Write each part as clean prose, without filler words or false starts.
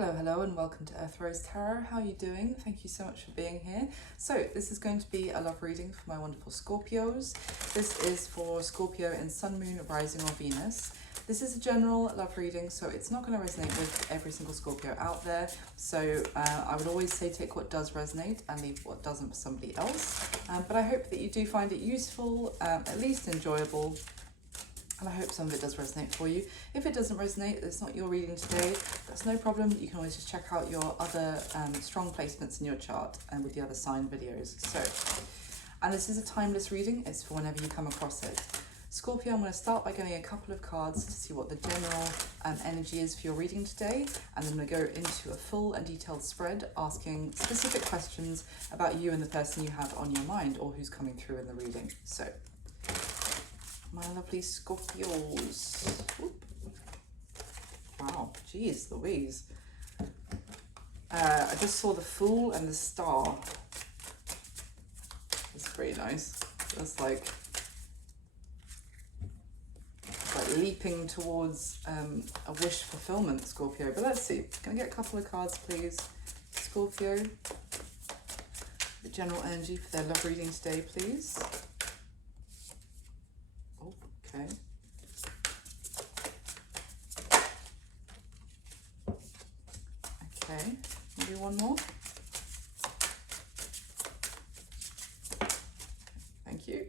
Hello, and welcome to Earth Rose Tarot. How are you doing? Thank you so much for being here. So this is going to be a love reading for my wonderful Scorpios. This is for Scorpio in Sun, Moon, Rising or Venus. This is a general love reading, so it's not going to resonate with every single Scorpio out there. So I would always say take what does resonate and leave what doesn't for somebody else. But I hope that you do find it useful, at least enjoyable. And I hope some of it does resonate for you. If it doesn't resonate, it's not your reading today, that's no problem. You can always just check out your other strong placements in your chart and with the other sign videos. So, and this is a timeless reading. It's for whenever you come across it. Scorpio, I'm going to start by getting a couple of cards to see what the general energy is for your reading today. And then I'm going to go into a full and detailed spread, asking specific questions about you and the person you have on your mind or who's coming through in the reading. So, my lovely Scorpios. Oop. Wow, geez Louise. I just saw the Fool and the Star. That's pretty nice. That's like leaping towards a wish fulfillment, Scorpio. But let's see. Can I get a couple of cards, please? Scorpio. The general energy for their love reading today, please. Okay. Okay, maybe one more. Thank you.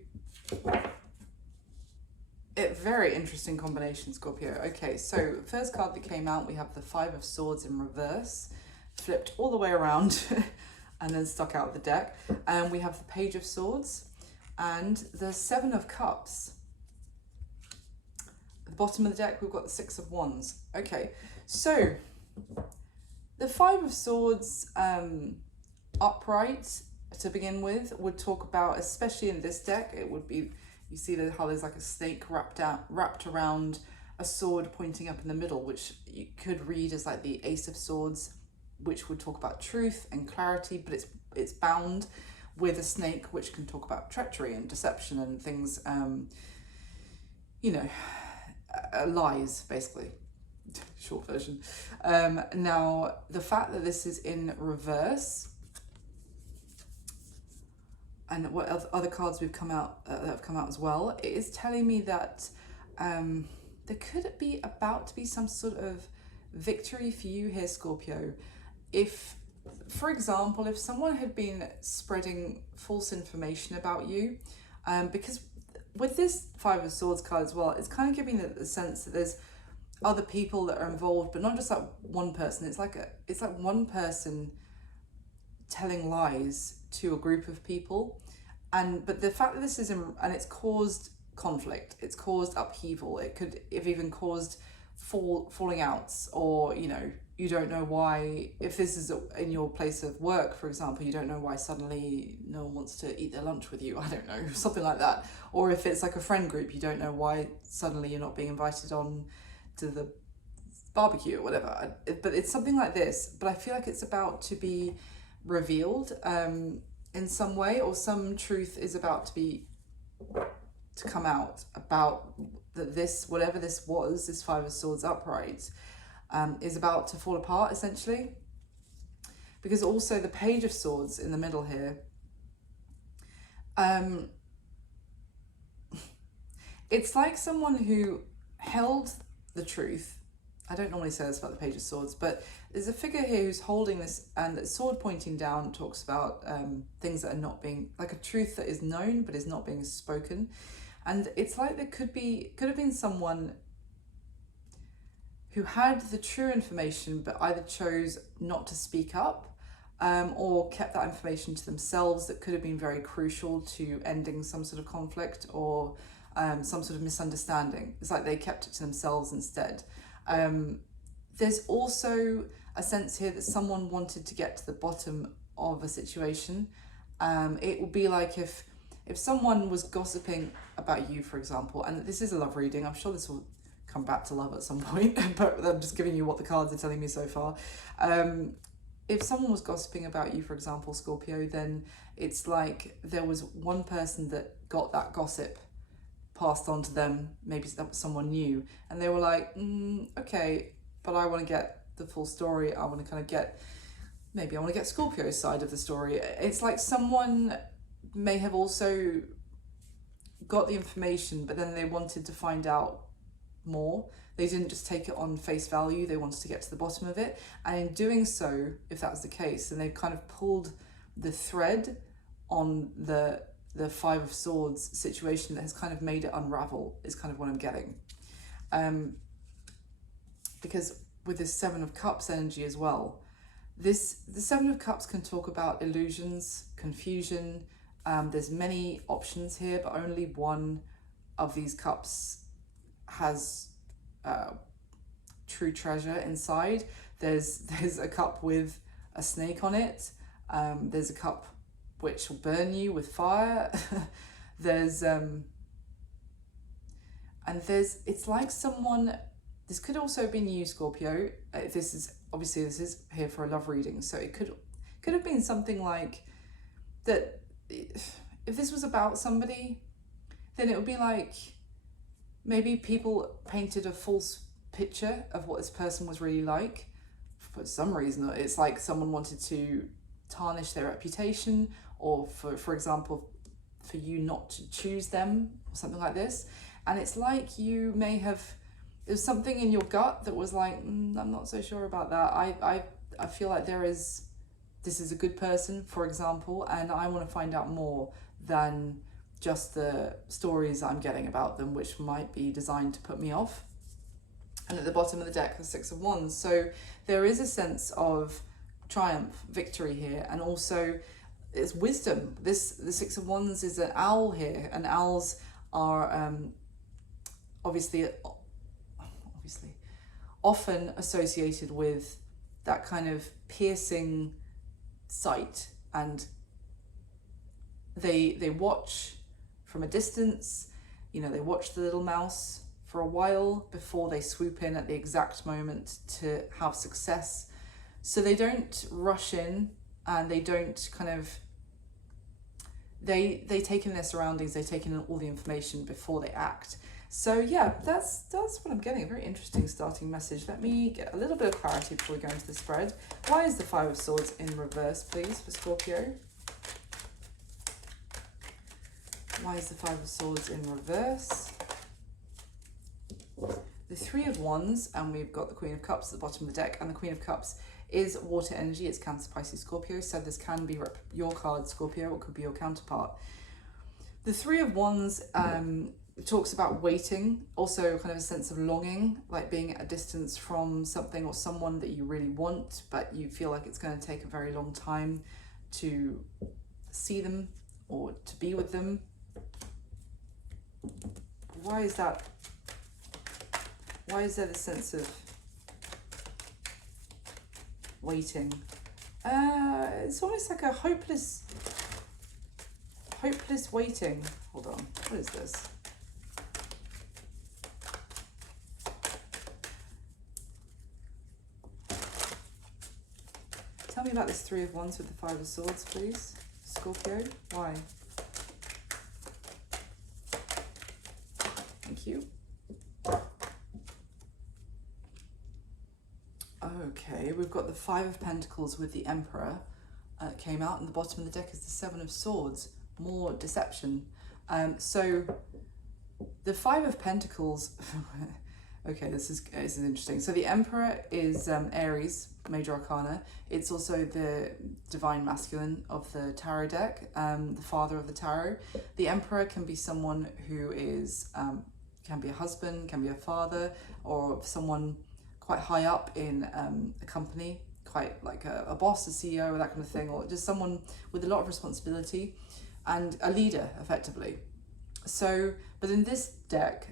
Very interesting combination, Scorpio. Okay, so first card that came out, we have the Five of Swords in reverse, flipped all the way around and then stuck out the deck. And we have the Page of Swords and the Seven of Cups. At the bottom of the deck, we've got the Six of Wands. Okay, so the Five of Swords upright to begin with would talk about, especially in this deck, it would be, you see how there's like a snake wrapped around a sword pointing up in the middle, which you could read as like the Ace of Swords, which would talk about truth and clarity, but it's bound with a snake, which can talk about treachery and deception and things, you know, lies, basically. Short version. Now, the fact that this is in reverse, and what other cards we've come out that have come out as well, it is telling me that there could be about to be some sort of victory for you here, Scorpio. If, for example, if someone had been spreading false information about you, because with this Five of Swords card as well, it's kind of giving the sense that there's other people that are involved, but not just like one person. It's like one person telling lies to a group of people, but the fact that this is and it's caused conflict, it's caused upheaval, it could have even caused falling outs, or you don't know why. If this is in your place of work, for example, you don't know why suddenly no one wants to eat their lunch with you, I don't know, something like that. Or if it's like a friend group, you don't know why suddenly you're not being invited on to the barbecue or whatever. But it's something like this, but I feel like it's about to be revealed in some way, or some truth is about to come out about that this, whatever this was, this Five of Swords upright, is about to fall apart, essentially. Because also the Page of Swords in the middle here, it's like someone who held the truth. I don't normally say this about the Page of Swords, but there's a figure here who's holding this, and the sword pointing down talks about things that are not being, like a truth that is known but is not being spoken. And it's like there could have been someone who had the true information but either chose not to speak up, or kept that information to themselves, that could have been very crucial to ending some sort of conflict or some sort of misunderstanding. It's like they kept it to themselves instead. There's also a sense here that someone wanted to get to the bottom of a situation. It would be like if someone was gossiping about you, for example, and this is a love reading, I'm sure this will come back to love at some point, but I'm just giving you what the cards are telling me so far. If someone was gossiping about you, for example, Scorpio, then it's like there was one person that got that gossip passed on to them, maybe that was someone new, and they were like, okay, but I want to get the full story. I want to kind of get, maybe I want to get Scorpio's side of the story. It's like someone may have also got the information, but then they wanted to find out more. They didn't just take it on face value, they wanted to get to the bottom of it. And in doing so, if that was the case, then they've kind of pulled the thread on the Five of Swords situation that has kind of made it unravel, is kind of what I'm getting. Because with this Seven of Cups energy as well, the Seven of Cups can talk about illusions, confusion. There's many options here, but only one of these cups has true treasure inside. There's a cup with a snake on it. There's a cup which will burn you with fire. There's it's like someone, this could also have been you, Scorpio. This is here for a love reading, so it could have been something like that. If this was about somebody, then it would be like maybe people painted a false picture of what this person was really like. For some reason, it's like someone wanted to tarnish their reputation, or for example, for you not to choose them, or something like this. And it's like you may have, there's something in your gut that was like, I'm not so sure about that. I feel like this is a good person, for example, and I want to find out more than just the stories I'm getting about them, which might be designed to put me off. And at the bottom of the deck, the Six of Wands. So there is a sense of triumph, victory here, and also it's wisdom. The Six of Wands is an owl here, and owls are obviously often associated with that kind of piercing sight, and they watch from a distance. They watch the little mouse for a while before they swoop in at the exact moment to have success. So they don't rush in, and they don't kind of, they take in their surroundings, they take in all the information before they act. So yeah, that's what I'm getting. A very interesting starting message. Let me get a little bit of clarity before we go into the spread. Why is the Five of Swords in reverse, please, for Scorpio? Why is the Five of Swords in reverse? The Three of Wands, and we've got the Queen of Cups at the bottom of the deck, and the Queen of Cups is water energy. It's Cancer, Pisces, Scorpio, so this can be your card, Scorpio, or it could be your counterpart. The Three of Wands talks about waiting, also kind of a sense of longing, like being at a distance from something or someone that you really want, but you feel like it's going to take a very long time to see them or to be with them. Why is that? Why is there the sense of waiting? It's almost like a hopeless waiting. Hold on, what is this? Tell me about this Three of Wands with the Five of Swords, please, Scorpio. Why? Thank you. Okay, we've got the Five of Pentacles with the Emperor came out, and the bottom of the deck is the Seven of Swords. More deception. So the Five of Pentacles. Okay, this is interesting. So the Emperor is Aries, Major Arcana. It's also the Divine Masculine of the Tarot deck, the father of the Tarot. The Emperor can be someone who is, can be a husband, can be a father, or someone quite high up in a company, quite like a boss, a CEO, or that kind of thing, or just someone with a lot of responsibility and a leader, effectively. So, but in this deck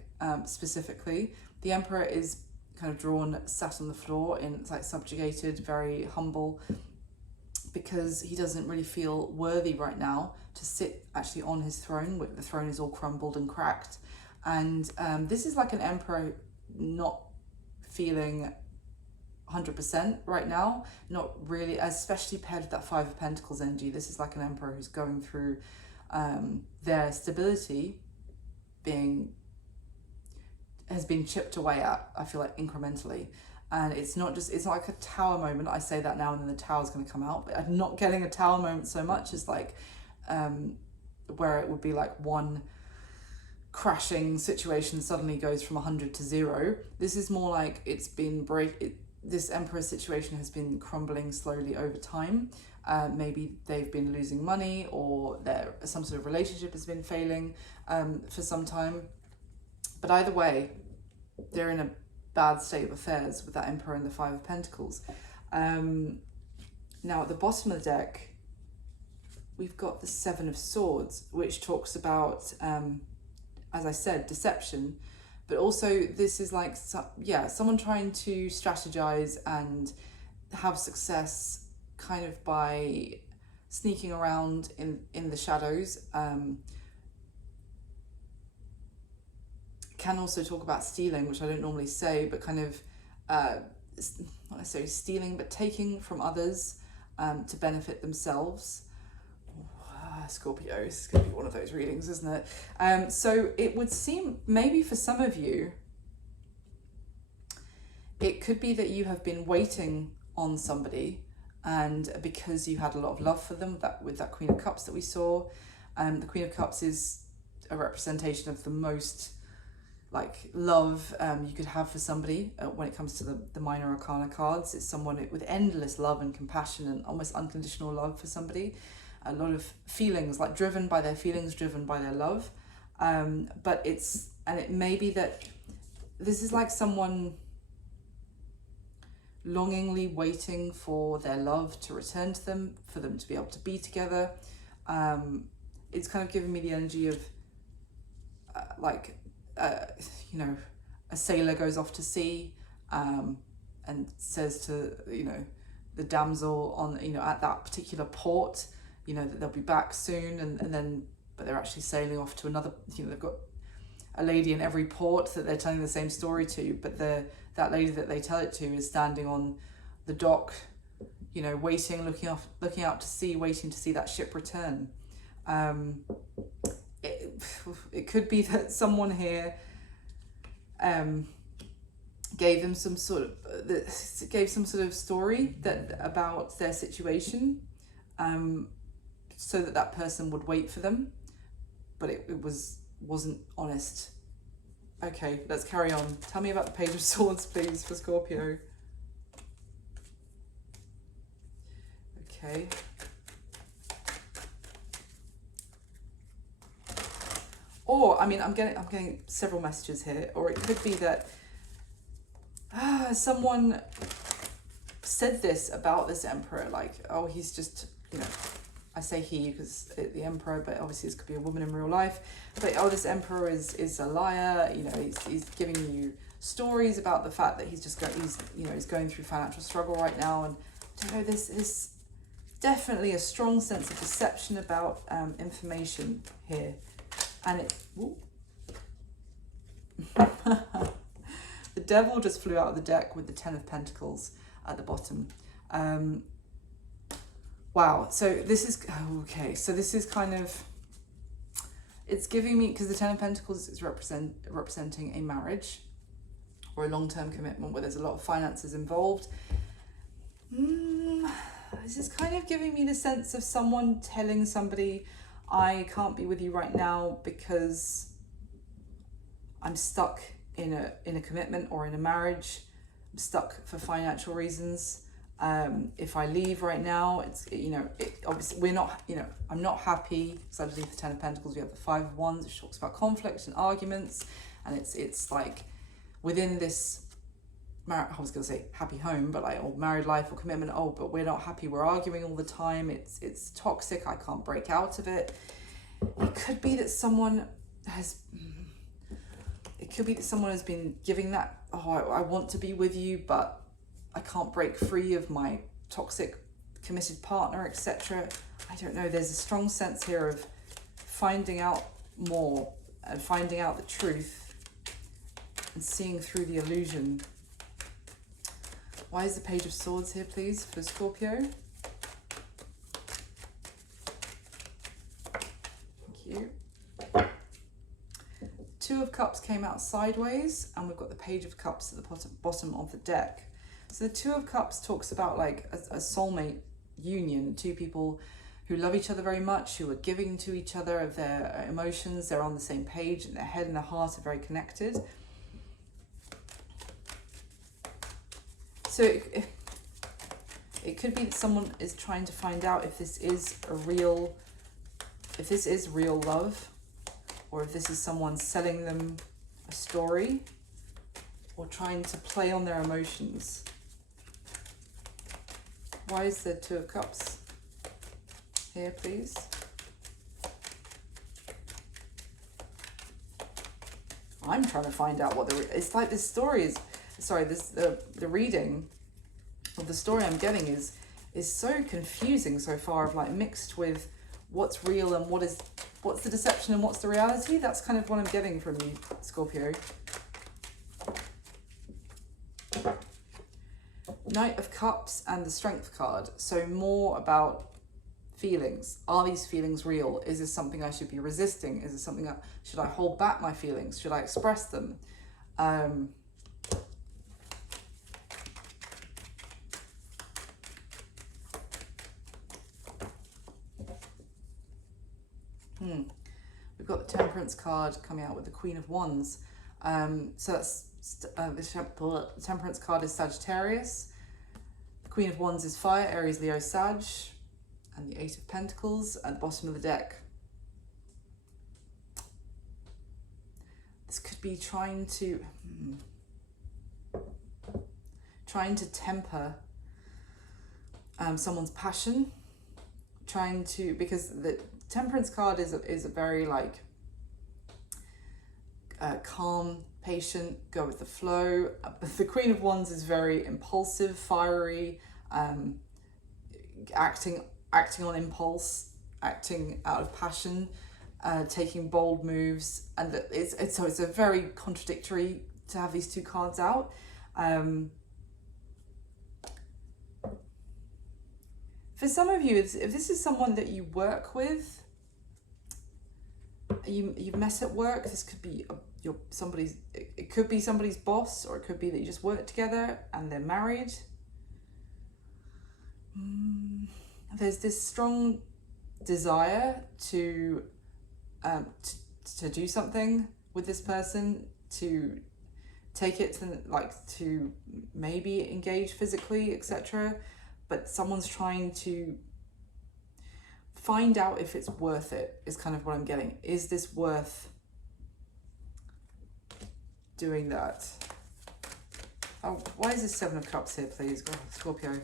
specifically, the Emperor is kind of drawn, sat on the floor, in like subjugated, very humble, because he doesn't really feel worthy right now to sit actually on his throne. The throne is all crumbled and cracked, and this is like an Emperor not feeling 100% right now, not really, especially paired with that Five of Pentacles energy. This is like an Emperor who's going through their stability has been chipped away at, I feel like, incrementally. And it's not like a tower moment. I say that now and then the tower's going to come out, but I'm not getting a tower moment so much as like where it would be like one crashing situation suddenly goes from 100 to 0. This is more like it's been this Emperor situation has been crumbling slowly over time. Maybe they've been losing money, or some sort of relationship has been failing for some time. But either way, they're in a bad state of affairs with that Emperor and the Five of Pentacles. Now at the bottom of the deck, we've got the Seven of Swords, which talks about, as I said, deception. But also this is like, someone trying to strategize and have success kind of by sneaking around in the shadows. Can also talk about stealing, which I don't normally say, but kind of not necessarily stealing, but taking from others to benefit themselves. Scorpio, this is going to be one of those readings, isn't it? So it would seem, maybe for some of you, it could be that you have been waiting on somebody, and because you had a lot of love for them, with that Queen of Cups that we saw, the Queen of Cups is a representation of the most like love you could have for somebody. When it comes to the minor arcana cards, it's someone with endless love and compassion and almost unconditional love for somebody. A lot of feelings, like driven by their feelings, driven by their love. But it may be that this is like someone longingly waiting for their love to return to them, for them to be able to be together. It's kind of giving me the energy of a sailor goes off to sea and says to, the damsel on, at that particular port, that they'll be back soon, and then, but they're actually sailing off to another, they've got a lady in every port that they're telling the same story to, but that lady that they tell it to is standing on the dock, waiting, looking out to sea, waiting to see that ship return. It could be that someone here gave some sort of story about their situation, so that person would wait for them, but it wasn't honest. Okay, let's carry on. Tell me about the Page of Swords, please, for Scorpio. Okay. Or, I'm getting several messages here. Or it could be that someone said this about this Emperor, like, oh, he's just, I say he because the Emperor, but obviously this could be a woman in real life. But this Emperor is a liar. He's giving you stories about the fact that he's going through financial struggle right now, and there's definitely a strong sense of deception about information here, and the Devil just flew out of the deck with the Ten of Pentacles at the bottom. Wow, so this is, okay, so this is kind of, it's giving me, because the Ten of Pentacles is representing a marriage or a long-term commitment where there's a lot of finances involved. This is kind of giving me the sense of someone telling somebody, I can't be with you right now because I'm stuck in a commitment or in a marriage. I'm stuck for financial reasons. If I leave right now, obviously we're not, I'm not happy because underneath the Ten of Pentacles we have the Five of Wands, which talks about conflict and arguments, and it's like within this I was going to say happy home, but like, or married life or commitment, but we're not happy, we're arguing all the time, it's toxic, I can't break out of it. It could be that someone has been giving that, I want to be with you, but I can't break free of my toxic committed partner, etc. I don't know, there's a strong sense here of finding out more and finding out the truth and seeing through the illusion. Why is the Page of Swords here, please, for Scorpio? Thank you. Two of Cups came out sideways, and we've got the Page of Cups at the bottom of the deck. So the Two of Cups talks about like a soulmate union, two people who love each other very much, who are giving to each other of their emotions, they're on the same page, and their head and their heart are very connected. So it could be that someone is trying to find out if this is real love, or if this is someone selling them a story, or trying to play on their emotions. Why is there Two of Cups here, please? I'm trying to find out what it's like. This story is, sorry, the reading of the story I'm getting is so confusing so far, of like mixed with what's real and what's the deception and what's the reality. That's kind of what I'm getting from you, Scorpio. Knight of Cups and the Strength card. So more about feelings. Are these feelings real? Is this something I should be resisting? Is this something that, should I hold back my feelings? Should I express them? We've got the Temperance card coming out with the Queen of Wands. So that's the Temperance card is Sagittarius. The Queen of Wands is fire, Aries, Leo, Sag. And the Eight of Pentacles at the bottom of the deck. This could be trying to temper someone's passion. Because the Temperance card is a very like calm, patient, go with the flow. The Queen of Wands is very impulsive, fiery, acting on impulse, acting out of passion, taking bold moves, and it's a very contradictory to have these two cards out. For some of you, if this is someone that you work with, you mess at work, this could be it could be somebody's boss, or it could be that you just work together and they're married. There's this strong desire to do something with this person, to take it to maybe engage physically, etc. But someone's trying to find out if it's worth it, is kind of what I'm getting. Is this worth doing that? Oh, why is this Seven of Cups here, please? God, Scorpio.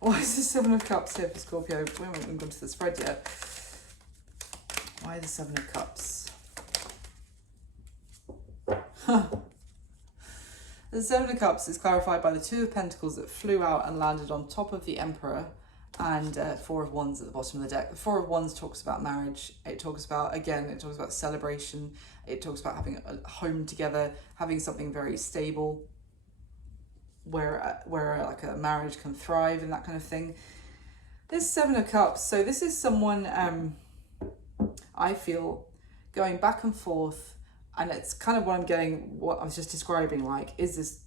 Why is the Seven of Cups here for Scorpio? We haven't even gone to the spread yet. Why the Seven of Cups? The Seven of Cups is clarified by the Two of Pentacles that flew out and landed on top of the Emperor, and Four of Wands at the bottom of the deck. The Four of Wands talks about marriage. It talks about celebration. It talks about having a home together, having something very stable, where like a marriage can thrive and that kind of thing. This Seven of Cups, so this is someone I feel going back and forth, and it's kind of what I'm getting, what I was just describing, like, is this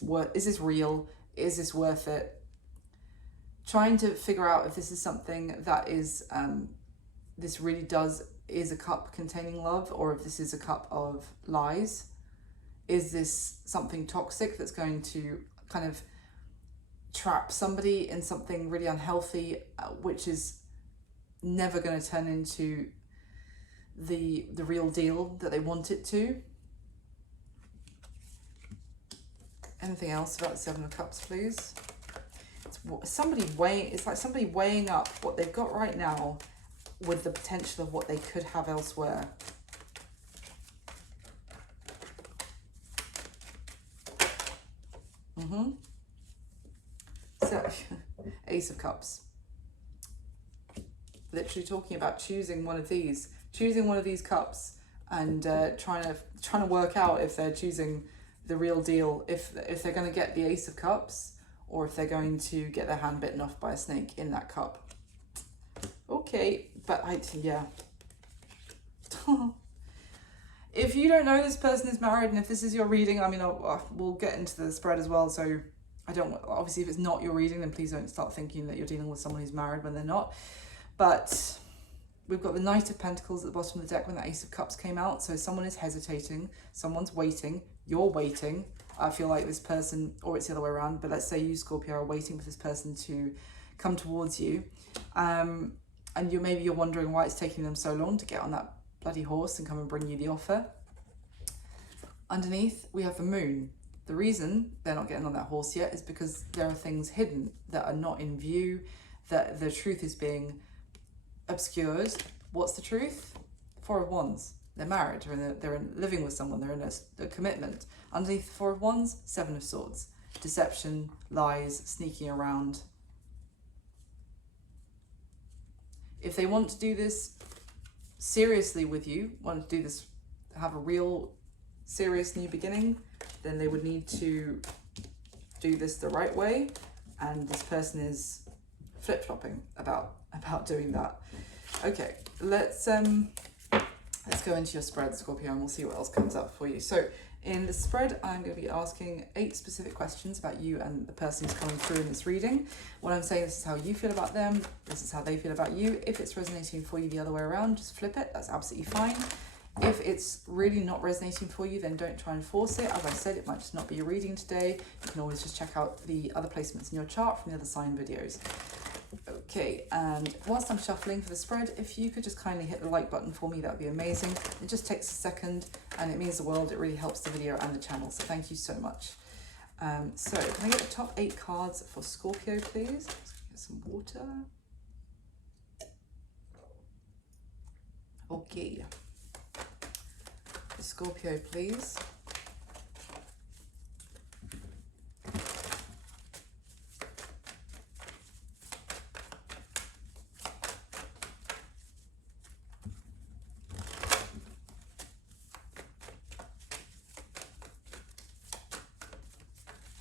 real? Is this worth it? Trying to figure out if this is something that is is a cup containing love, or if this is a cup of lies. Is this something toxic that's going to kind of trap somebody in something really unhealthy, which is never going to turn into the real deal that they want it to? Anything else about the Seven of Cups, please? It's like somebody weighing up what they've got right now with the potential of what they could have elsewhere. So, Ace of Cups. Literally talking about choosing one of these cups, and trying to work out if they're choosing the real deal, if they're going to get the Ace of Cups, or if they're going to get their hand bitten off by a snake in that cup. Okay, but yeah. If you don't know this person is married, and if this is your reading, I mean, we'll get into the spread as well, so I don't, obviously if it's not your reading, then please don't start thinking that you're dealing with someone who's married when they're not. But we've got the Knight of Pentacles at the bottom of the deck when the Ace of Cups came out. So someone is hesitating, someone's waiting, you're waiting. I feel like this person, or it's the other way around, but let's say you, Scorpio, are waiting for this person to come towards you. And maybe you're wondering why it's taking them so long to get on that bloody horse and come and bring you the offer. Underneath, we have the Moon. The reason they're not getting on that horse yet is because there are things hidden that are not in view, that the truth is being obscured. What's the truth? Four of Wands. They're married, they're living with someone, they're in a commitment. Underneath the Four of Wands, Seven of Swords. Deception, lies, sneaking around. If they want to do this seriously with you, want to do this, have a real serious new beginning, then they would need to do this the right way, and this person is flip-flopping about doing that. Okay, let's go into your spread, Scorpio, and we'll see what else comes up for you. So in the spread, I'm going to be asking 8 specific questions about you and the person who's coming through in this reading. What I'm saying, this is how you feel about them, this is how they feel about you. If it's resonating for you the other way around, just flip it, that's absolutely fine. If it's really not resonating for you, then don't try and force it. As I said, it might just not be your reading today. You can always just check out the other placements in your chart from the other sign videos. Okay, and whilst I'm shuffling for the spread, if you could just kindly hit the like button for me, that would be amazing. It just takes a second and it means the world. It really helps the video and the channel, so thank you so much. So can I get the top 8 cards for Scorpio, please? Let's get some water. Okay. Scorpio, please.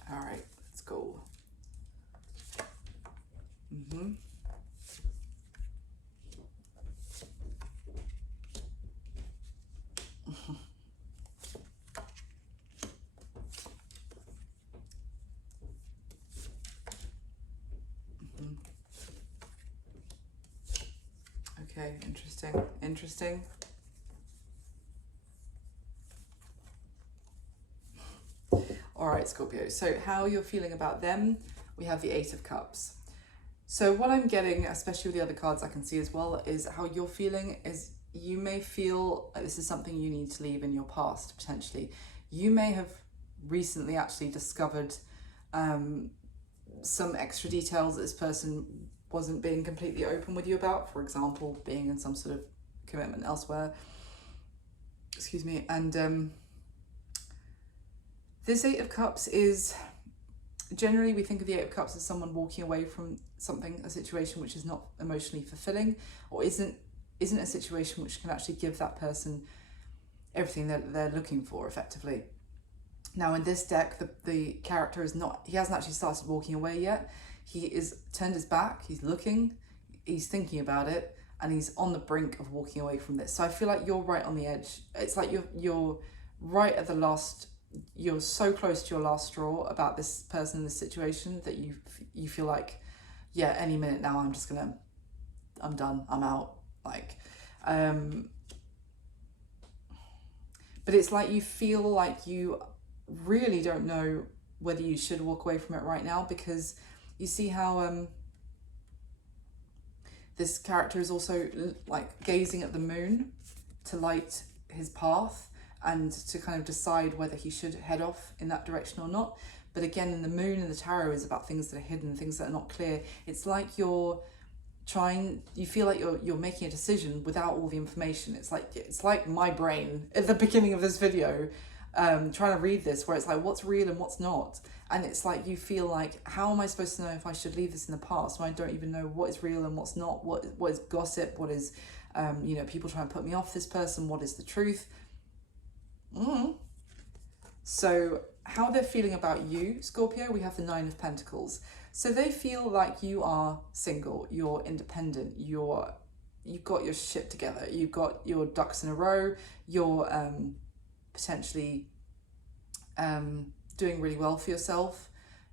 All right, let's go. Okay, interesting. All right, Scorpio, so how you're feeling about them, we have the 8 of Cups. So what I'm getting, especially with the other cards I can see as well, is how you're feeling is you may feel like this is something you need to leave in your past, potentially. You may have recently actually discovered some extra details that this person wasn't being completely open with you about, for example, being in some sort of commitment elsewhere. Excuse me. And this 8 of Cups is, generally we think of the 8 of Cups as someone walking away from something, a situation which is not emotionally fulfilling, or isn't a situation which can actually give that person everything that they're looking for, effectively. Now in this deck, the character is not, he hasn't actually started walking away yet. He is turned his back, he's looking, he's thinking about it, and he's on the brink of walking away from this. So I feel like you're right on the edge. It's like you're right at the last, you're so close to your last straw about this person in this situation that you feel like, yeah, any minute now I'm done, I'm out. Like, but it's like you feel like you really don't know whether you should walk away from it right now, because you see how this character is also like gazing at the moon to light his path and to kind of decide whether he should head off in that direction or not. But again, in the moon and the tarot is about things that are hidden, things that are not clear. It's like you feel like you're making a decision without all the information. It's like my brain at the beginning of this video, trying to read this, where it's like, what's real and what's not? And it's like you feel like, how am I supposed to know if I should leave this in the past when I don't even know what is real and what's not? What is gossip? What is people trying to put me off this person? What is the truth? So how they're feeling about you, Scorpio, we have the 9 of Pentacles. So they feel like you are single, you're independent, you've got your shit together, you've got your ducks in a row, you're potentially doing really well for yourself.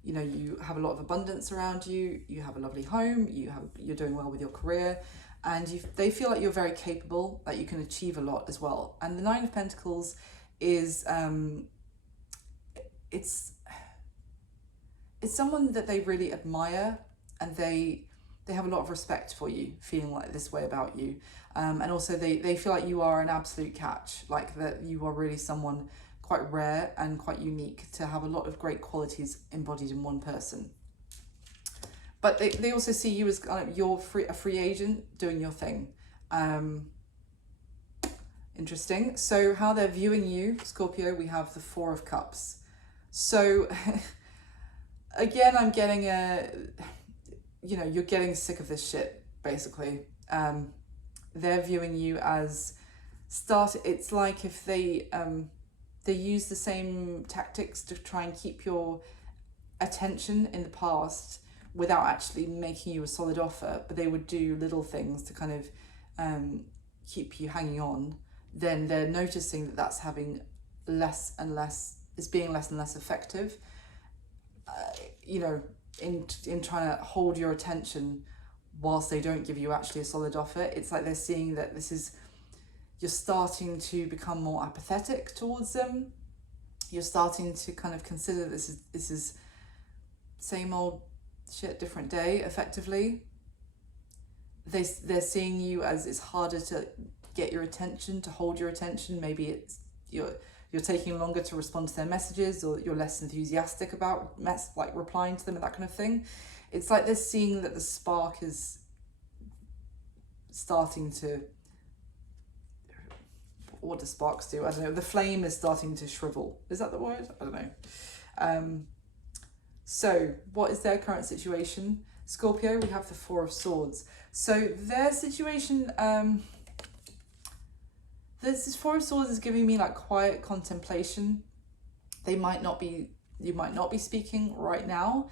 you know, you have a lot of abundance around you, you have a lovely home, you're doing well with your career, and they feel like you're very capable, that you can achieve a lot as well. And the Nine of Pentacles is it's someone that they really admire, and they have a lot of respect for you, feeling like this way about you. And also they feel like you are an absolute catch, like that you are really someone quite rare and quite unique to have a lot of great qualities embodied in one person. But they also see you as you're a free agent doing your thing. Interesting. So how they're viewing you, Scorpio, we have the Four of Cups. So again, I'm getting you're getting sick of this shit, basically. They're viewing you as it's like if they use the same tactics to try and keep your attention in the past without actually making you a solid offer, but they would do little things to kind of keep you hanging on. Then they're noticing that that's having less and less, it's being less and less effective, in trying to hold your attention whilst they don't give you actually a solid offer. It's like they're seeing that you're starting to become more apathetic towards them. You're starting to kind of consider this is same old shit, different day, effectively. They're seeing you as it's harder to get your attention, to hold your attention. Maybe it's you're taking longer to respond to their messages, or you're less enthusiastic about replying to them and that kind of thing. It's like they're seeing that the spark is starting to, what do sparks do? I don't know. The flame is starting to shrivel. Is that the word? I don't know. So what is their current situation? Scorpio, we have the Four of Swords. So their situation, this Four of Swords is giving me like quiet contemplation. You might not be speaking right now.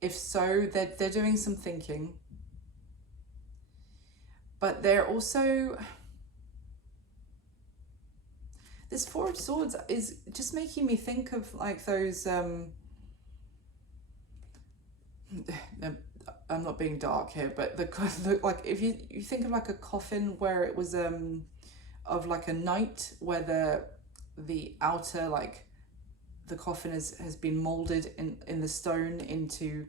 If so, they're doing some thinking. But they're also, this Four of Swords is just making me think of like those, I'm not being dark here, but the like if you think of like a coffin where it was of like a knight, where the outer, like the coffin has been molded in the stone into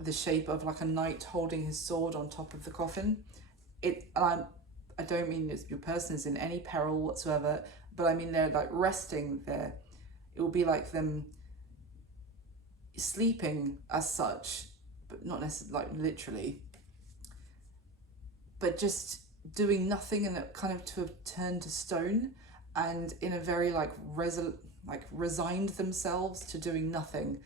the shape of like a knight holding his sword on top of the coffin. I don't mean your person is in any peril whatsoever, but I mean they're like resting there. It will be like them sleeping as such, but not necessarily like literally, but just doing nothing, and kind of to have turned to stone, and in a very resigned themselves to doing nothing.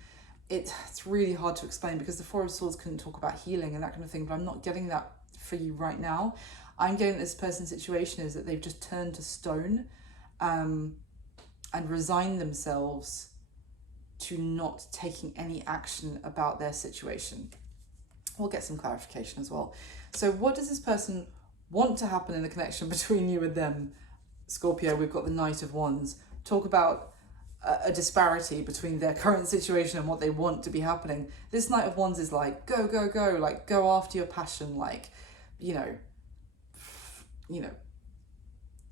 It's really hard to explain because the Four of Swords couldn't talk about healing and that kind of thing, but I'm not getting that for you right now. I'm getting this person's situation is that they've just turned to stone, and resigned themselves to not taking any action about their situation. We'll get some clarification as well. So what does this person want to happen in the connection between you and them? Scorpio, we've got the Knight of Wands. Talk about a disparity between their current situation and what they want to be happening. This Knight of Wands is like, go, go, go, like go after your passion, like,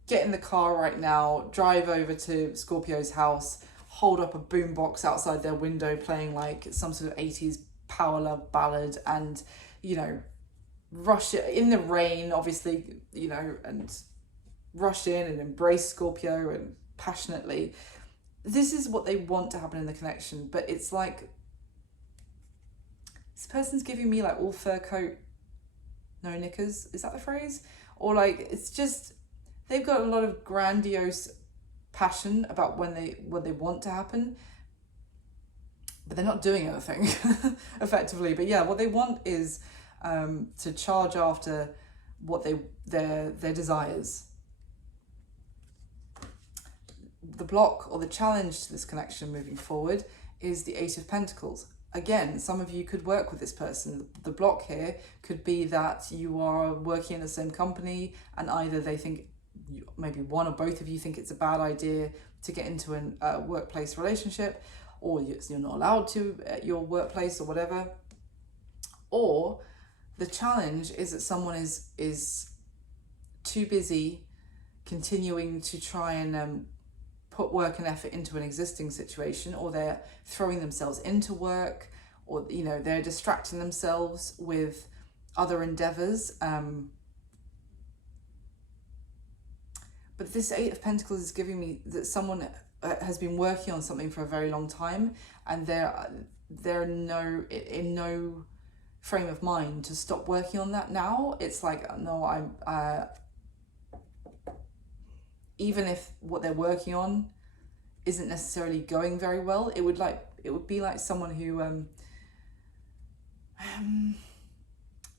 get in the car right now, drive over to Scorpio's house, hold up a boombox outside their window playing like some sort of 80s power love ballad, and rush it in the rain, obviously, and rush in and embrace Scorpio and passionately. This is what they want to happen in the connection, but it's like this person's giving me like all fur coat, no knickers. Is that the phrase? Or like it's just they've got a lot of grandiose passion about when they want to happen, but they're not doing anything effectively. But yeah, what they want is to charge after what their desires. The block or the challenge to this connection moving forward is the Eight of Pentacles. Again, some of you could work with this person. The block here could be that you are working in the same company and either they think, maybe one or both of you think it's a bad idea to get into a workplace relationship, or you're not allowed to at your workplace or whatever. Or the challenge is that someone is too busy continuing to try and put work and effort into an existing situation, or they're throwing themselves into work, or they're distracting themselves with other endeavors. But this Eight of Pentacles is giving me that someone has been working on something for a very long time, and they're in no frame of mind to stop working on that now. It's like, no, I'm even if what they're working on isn't necessarily going very well, it would be like someone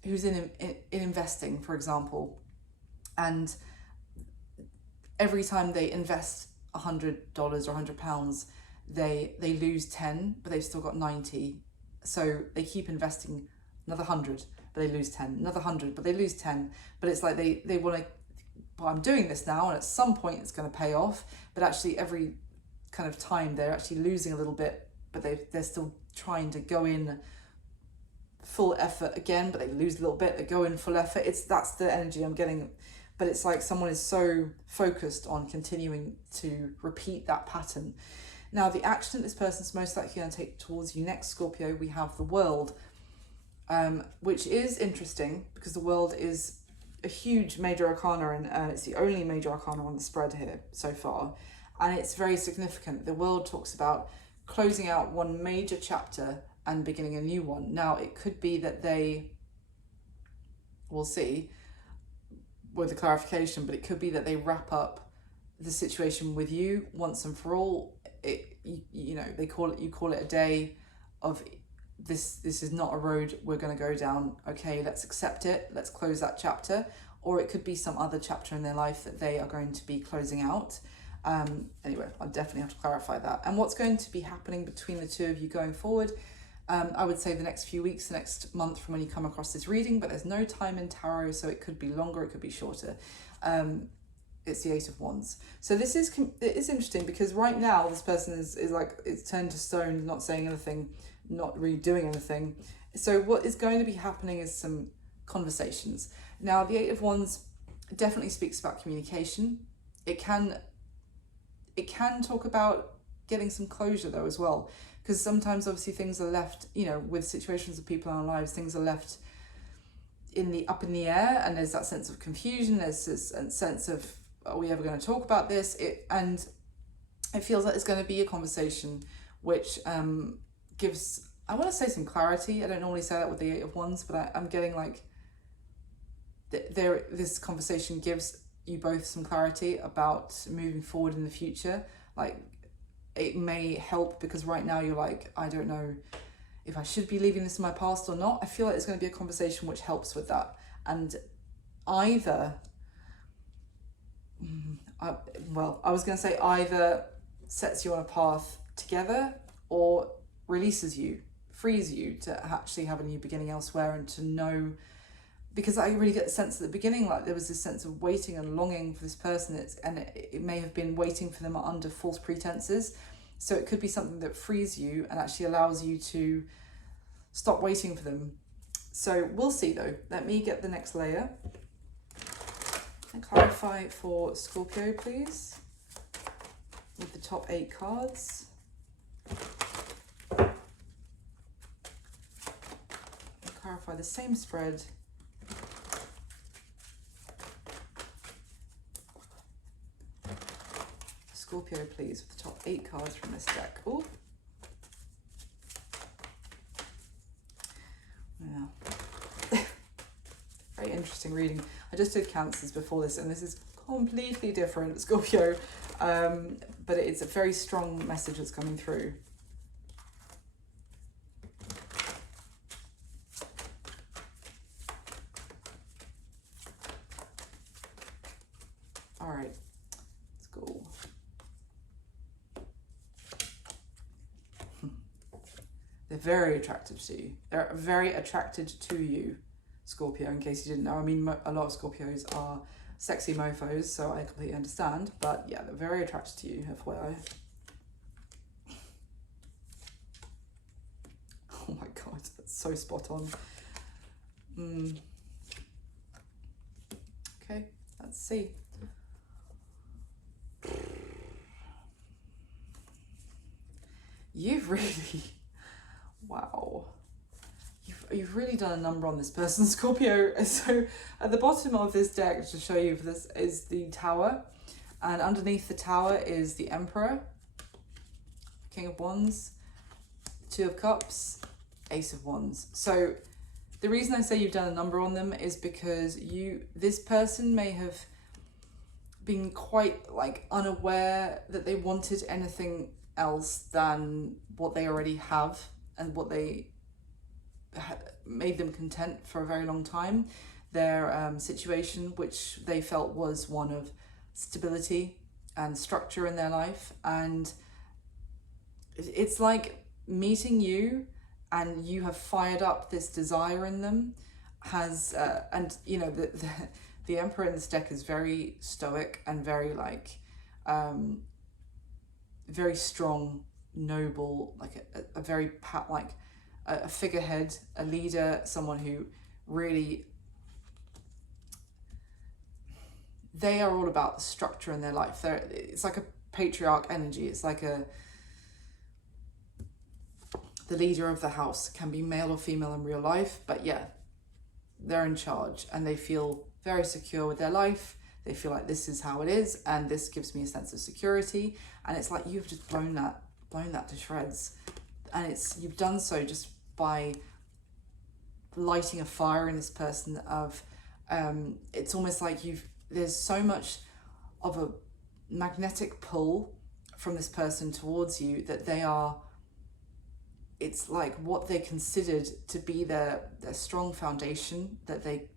who's in investing, for example, and every time they invest $100 or £100, they lose 10, but they've still got 90. So they keep investing another 100, but they lose 10, another 100, but they lose 10. But it's like they want to, well, I'm doing this now, and at some point it's going to pay off. But actually every kind of time they're actually losing a little bit, but they're still trying to go in full effort again, but they lose a little bit, they go in full effort. That's the energy I'm getting. But it's like someone is so focused on continuing to repeat that pattern. Now, the action that this person's most likely going to take towards you next, Scorpio, we have the World, which is interesting because the World is a huge major arcana, and it's the only major arcana on the spread here so far. And it's very significant. The World talks about closing out one major chapter and beginning a new one. Now, it could be that we'll see with the clarification, but it could be that they wrap up the situation with you once and for all. You call it a day of this is not a road we're going to go down. Okay, let's accept it. Let's close that chapter. Or it could be some other chapter in their life that they are going to be closing out. Anyway, I'll definitely have to clarify that. And what's going to be happening between the two of you going forward? I would say the next few weeks, the next month from when you come across this reading, but there's no time in tarot, so it could be longer, it could be shorter. It's the Eight of Wands. So it is interesting because right now this person is like, it's turned to stone, not saying anything, not really doing anything. So what is going to be happening is some conversations. Now, the Eight of Wands definitely speaks about communication. It can talk about getting some closure though as well. Because sometimes obviously things are left, with situations of people in our lives, things are left up in the air, and there's that sense of confusion, there's this sense of, are we ever going to talk about this? And it feels like it's going to be a conversation which gives, I want to say, some clarity. I don't normally say that with the Eight of Wands, but I'm getting like, this conversation gives you both some clarity about moving forward in the future. Like, it may help because right now you're like, I don't know if I should be leaving this in my past or not. I feel like it's going to be a conversation which helps with that. And either, I was going to say either sets you on a path together or releases you, frees you to actually have a new beginning elsewhere and to know, because I really get the sense at the beginning, like there was this sense of waiting and longing for this person. It may have been waiting for them under false pretenses. So it could be something that frees you and actually allows you to stop waiting for them. So we'll see though. Let me get the next layer. And clarify for Scorpio, please, with the top 8 cards. And clarify the same spread. Scorpio, please, with the top 8 cards from this deck. Oh, yeah. Very interesting reading. I just did Cancers before this, and this is completely different, Scorpio. But it's a very strong message that's coming through. All right, let's go. They're very attracted to you. They're very attracted to you, Scorpio, in case you didn't know. I mean, a lot of Scorpios are sexy mofos, so I completely understand. But yeah, they're very attracted to you, FYI. Oh my God, that's so spot on. Okay, let's see. You've really, wow. You've really done a number on this person, Scorpio. So at the bottom of this deck, to show you, this is the Tower. And underneath the Tower is the Emperor, King of Wands, Two of Cups, Ace of Wands. So the reason I say you've done a number on them is because this person may have been quite like unaware that they wanted anything else than what they already have and what they made them content for a very long time. Their situation, which they felt was one of stability and structure in their life, and it's like meeting you, and you have fired up this desire in them. And you know, the Emperor in this deck is very stoic and very like very strong, noble, like a very a figurehead, a leader, someone who really, they are all about the structure in their life. It's like a patriarch energy. It's like the leader of the house can be male or female in real life, but yeah, they're in charge and they feel very secure with their life. They feel like this is how it is, and this gives me a sense of security. And it's like you've just blown that to shreds, and you've done so just by lighting a fire in this person of it's almost like there's so much of a magnetic pull from this person towards you that it's like what they considered to be their strong foundation, that they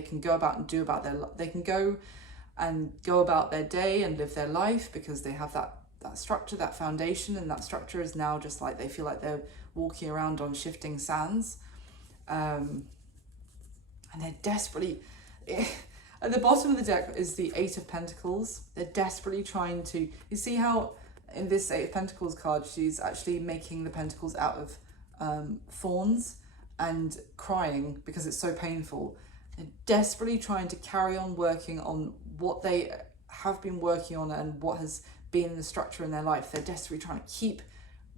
can go about and do about they can go about their day and live their life because they have that structure, that foundation, and that structure is now just like they feel like they're walking around on shifting sands, and they're desperately at the bottom of the deck is the Eight of Pentacles. They're desperately trying to, you see how in this Eight of Pentacles card she's actually making the pentacles out of thorns and crying because it's so painful. They're desperately trying to carry on working on what they have been working on and what has been the structure in their life. They're desperately trying to keep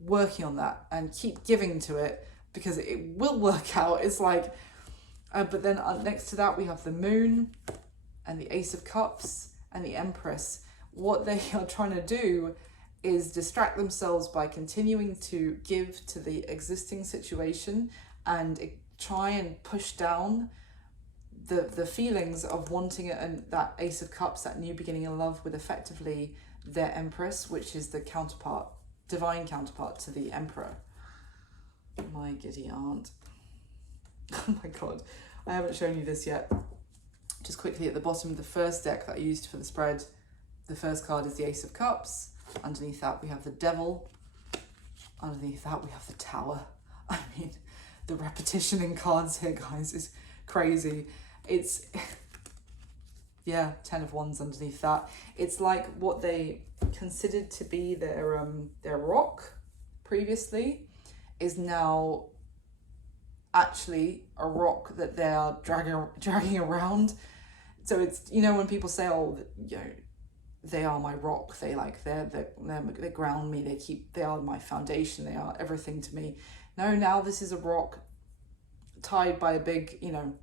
working on that and keep giving to it because it will work out. It's like, but then next to that we have the Moon and the Ace of Cups and the Empress. What they are trying to do is distract themselves by continuing to give to the existing situation and try and push down the feelings of wanting it, and that Ace of Cups, that new beginning in love, with effectively their Empress, which is the counterpart, divine counterpart to the Emperor. My giddy aunt. Oh my God, I haven't shown you this yet. Just quickly, at the bottom of the first deck that I used for the spread, the first card is the Ace of Cups. Underneath that we have the Devil. Underneath that we have the Tower. I mean, the repetition in cards here, guys, is crazy. It's, yeah, 10 of Wands underneath that. It's like what they considered to be their rock previously is now actually a rock that they are dragging around. So it's, you know, when people say, oh, you know, they are my rock, they ground me, they are my foundation, they are everything to me. No, now this is a rock tied by a big, you know,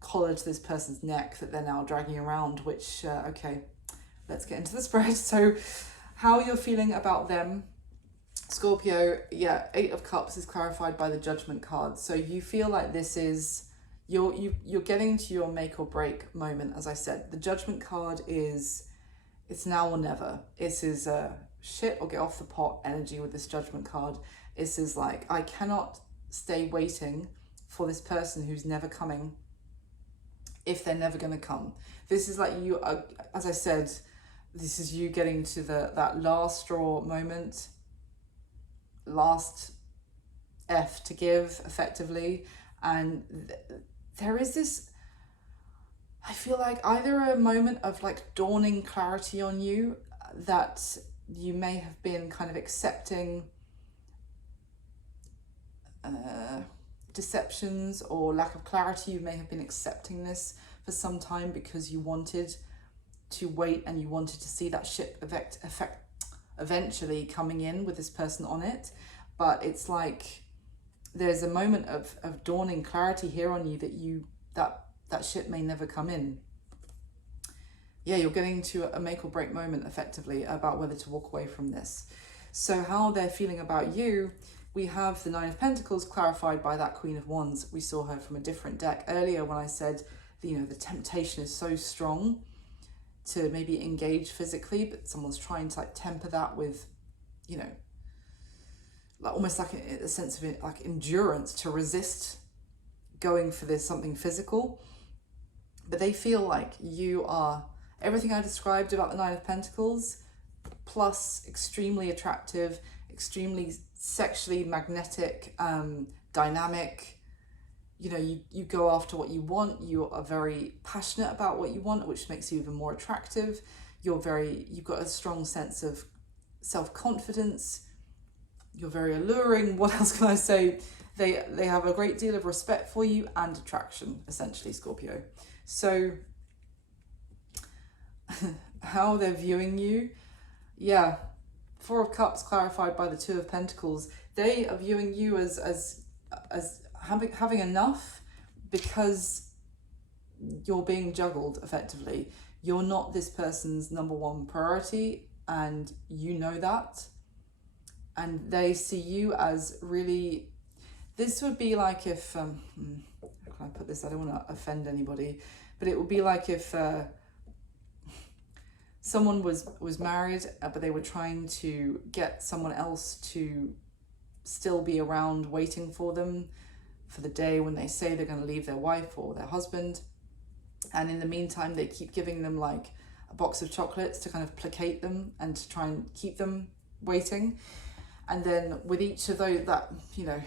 collar to this person's neck that they're now dragging around, which, okay, let's get into the spread. So how you're feeling about them, Scorpio, yeah, Eight of Cups is clarified by the Judgment card. So you feel like this is, you're getting to your make or break moment. As I said, the Judgment card is, it's now or never. This is shit or get off the pot energy with this Judgment card. This is like, I cannot stay waiting for this person who's never coming if they're never going to come. This is like you, as I said, this is you getting to that last straw moment, last F to give, effectively. And there is this, I feel like either a moment of like dawning clarity on you that you may have been kind of accepting deceptions or lack of clarity. You may have been accepting this for some time because you wanted to wait and you wanted to see that ship effect eventually coming in with this person on it. But it's like there's a moment of dawning clarity here on you that that ship may never come in. Yeah, you're getting to a make or break moment effectively about whether to walk away from this. So how they're feeling about you, we have the Nine of Pentacles clarified by that Queen of Wands. We saw her from a different deck earlier when I said, you know, the temptation is so strong to maybe engage physically, but someone's trying to like temper that with, you know, like almost like a sense of like endurance to resist going for this something physical. But they feel like you are everything I described about the Nine of Pentacles, plus extremely attractive, extremely sexually magnetic, dynamic. You know, you go after what you want. You are very passionate about what you want, which makes you even more attractive. You've got a strong sense of self-confidence. You're very alluring. What else can I say? They have a great deal of respect for you and attraction, essentially, Scorpio. So how they're viewing you, yeah, Four of Cups clarified by the Two of Pentacles. They are viewing you as having enough because you're being juggled effectively. You're not this person's number one priority, and you know that. And they see you as really, this would be like if, how can I put this? I don't want to offend anybody, but it would be like if someone was married, but they were trying to get someone else to still be around waiting for them for the day when they say they're going to leave their wife or their husband. And in the meantime, they keep giving them like a box of chocolates to kind of placate them and to try and keep them waiting. And then with each of those, that, you know,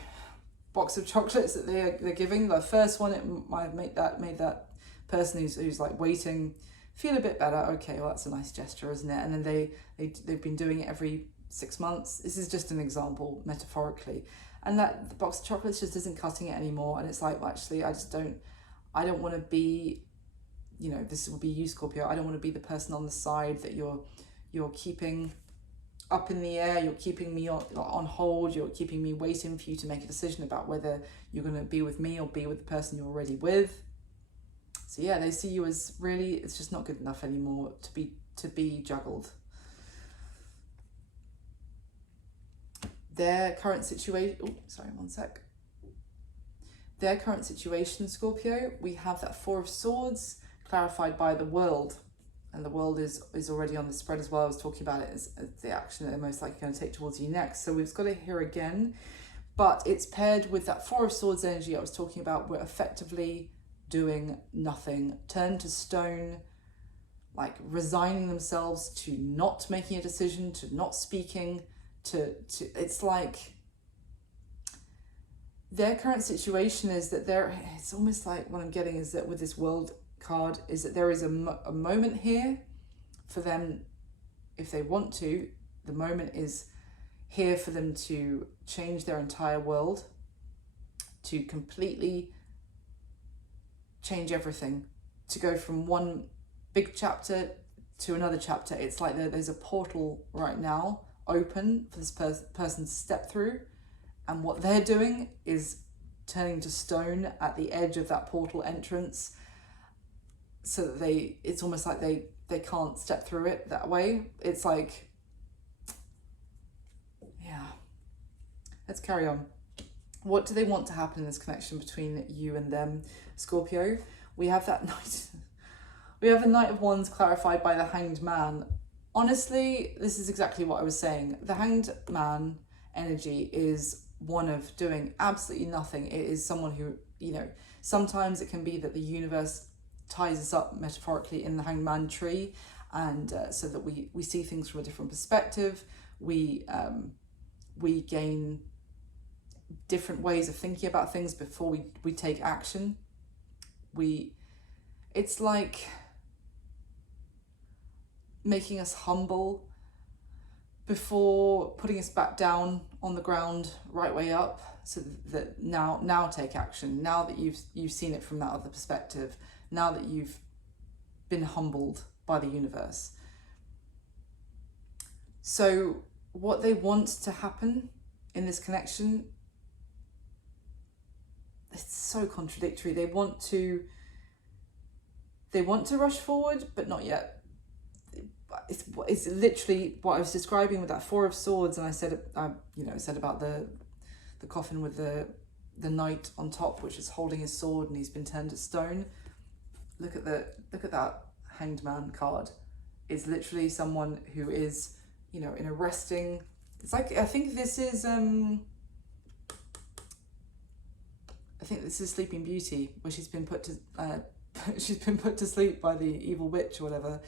box of chocolates that they're giving, the first one, it might have made that person who's like waiting feel a bit better. Okay, well, that's a nice gesture, isn't it? And then they've been doing it every 6 months. This is just an example, metaphorically. And that the box of chocolates just isn't cutting it anymore. And it's like, well, actually, I don't want to be, you know, this will be you, Scorpio. I don't want to be the person on the side that you're keeping up in the air. You're keeping me on hold. You're keeping me waiting for you to make a decision about whether you're going to be with me or be with the person you're already with. So yeah, they see you as really, it's just not good enough anymore to be juggled. Their current situation, Their current situation, Scorpio, we have that Four of Swords clarified by the World. And the World is already on the spread as well. I was talking about it as the action that they're most likely going to take towards you next. So we've got it here again, but it's paired with that Four of Swords energy I was talking about. We're effectively doing nothing, turned to stone, like resigning themselves to not making a decision, to not speaking, to it's like their current situation is that it's almost like what I'm getting is that with this World card is that there is a moment here for them, if they want to, the moment is here for them to change their entire world, to completely change everything, to go from one big chapter to another chapter. It's like there's a portal right now open for this person to step through, and what they're doing is turning to stone at the edge of that portal entrance, so that it's almost like they can't step through it that way. It's like, yeah, let's carry on. What do they want to happen in this connection between you and them, Scorpio? We have that Knight. We have the Knight of Wands clarified by the Hanged Man. Honestly, this is exactly what I was saying. The Hanged Man energy is one of doing absolutely nothing. It is someone who, you know, sometimes it can be that the universe ties us up metaphorically in the Hanged Man tree, and so that we see things from a different perspective. We gain different ways of thinking about things before we take action. It's like making us humble before putting us back down on the ground right way up. so that now take action. Now that you've seen it from that other perspective, now that you've been humbled by the universe. So what they want to happen in this connection, it's so contradictory. They want to rush forward, but not yet. It's literally what I was describing with that Four of Swords, and I said about the coffin with the knight on top, which is holding his sword and he's been turned to stone. Look at that Hanged Man card. It's literally someone who is, in a resting. It's like, I think this is Sleeping Beauty, where she's been put to sleep by the evil witch or whatever.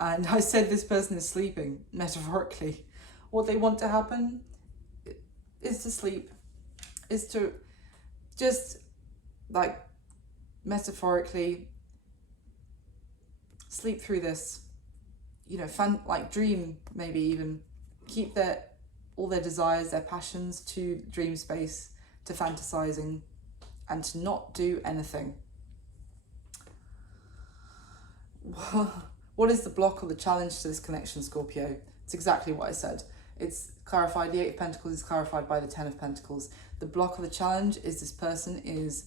And I said this person is sleeping, metaphorically. What they want to happen is to sleep, is to just, like, metaphorically sleep through this, dream, maybe even keep all their desires, their passions to dream space, to fantasizing, and to not do anything. What is the block or the challenge to this connection, Scorpio? It's exactly what I said. It's clarified. The Eight of Pentacles is clarified by the Ten of Pentacles. The block or the challenge is this person is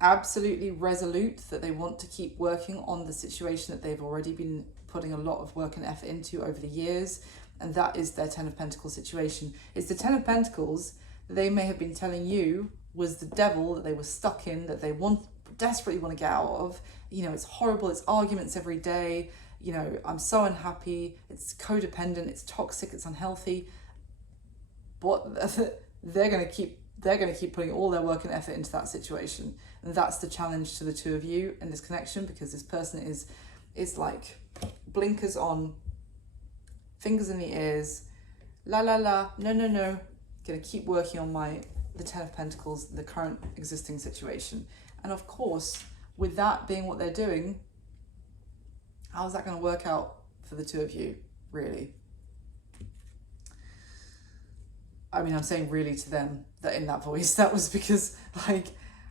absolutely resolute that they want to keep working on the situation that they've already been putting a lot of work and effort into over the years. And that is their Ten of Pentacles situation. It's the Ten of Pentacles that they may have been telling you was the devil that they were stuck in, that they desperately want to get out of. It's horrible. It's arguments every day. I'm so unhappy. It's codependent. It's toxic. It's unhealthy. But they're going to keep putting all their work and effort into that situation. And that's the challenge to the two of you in this connection, because this person is like blinkers on, fingers in the ears, la la la, no, going to keep working on the Ten of Pentacles, the current existing situation. And of course, with that being what they're doing, how's that going to work out for the two of you, really? I mean, I'm saying really to them, that in that voice, that was because,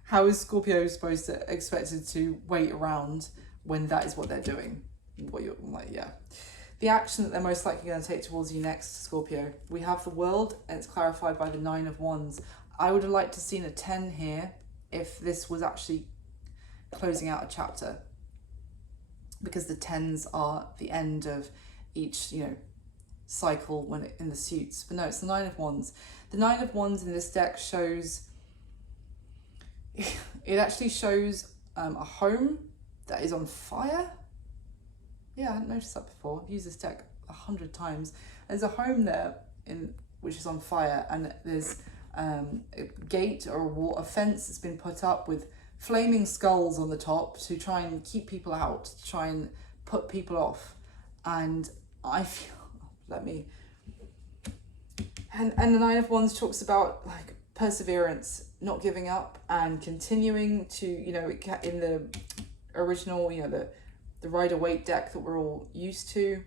how is Scorpio expected to wait around when that is what they're doing? The action that they're most likely going to take towards you next, Scorpio. We have the World, and it's clarified by the Nine of Wands. I would have liked to have seen a 10 here if this was actually closing out a chapter, because the 10s are the end of each, cycle when in the suits. But no, it's the Nine of Wands. The Nine of Wands in this deck shows, it actually shows a home that is on fire. Yeah, I hadn't noticed that before. I've used this deck 100 times. There's a home there which is on fire, and there's a gate or a fence that's been put up with flaming skulls on the top to try and keep people out, to try and put people off. And I feel, and the Nine of Wands talks about perseverance, not giving up, and continuing to, in the original, the Rider-Waite deck that we're all used to,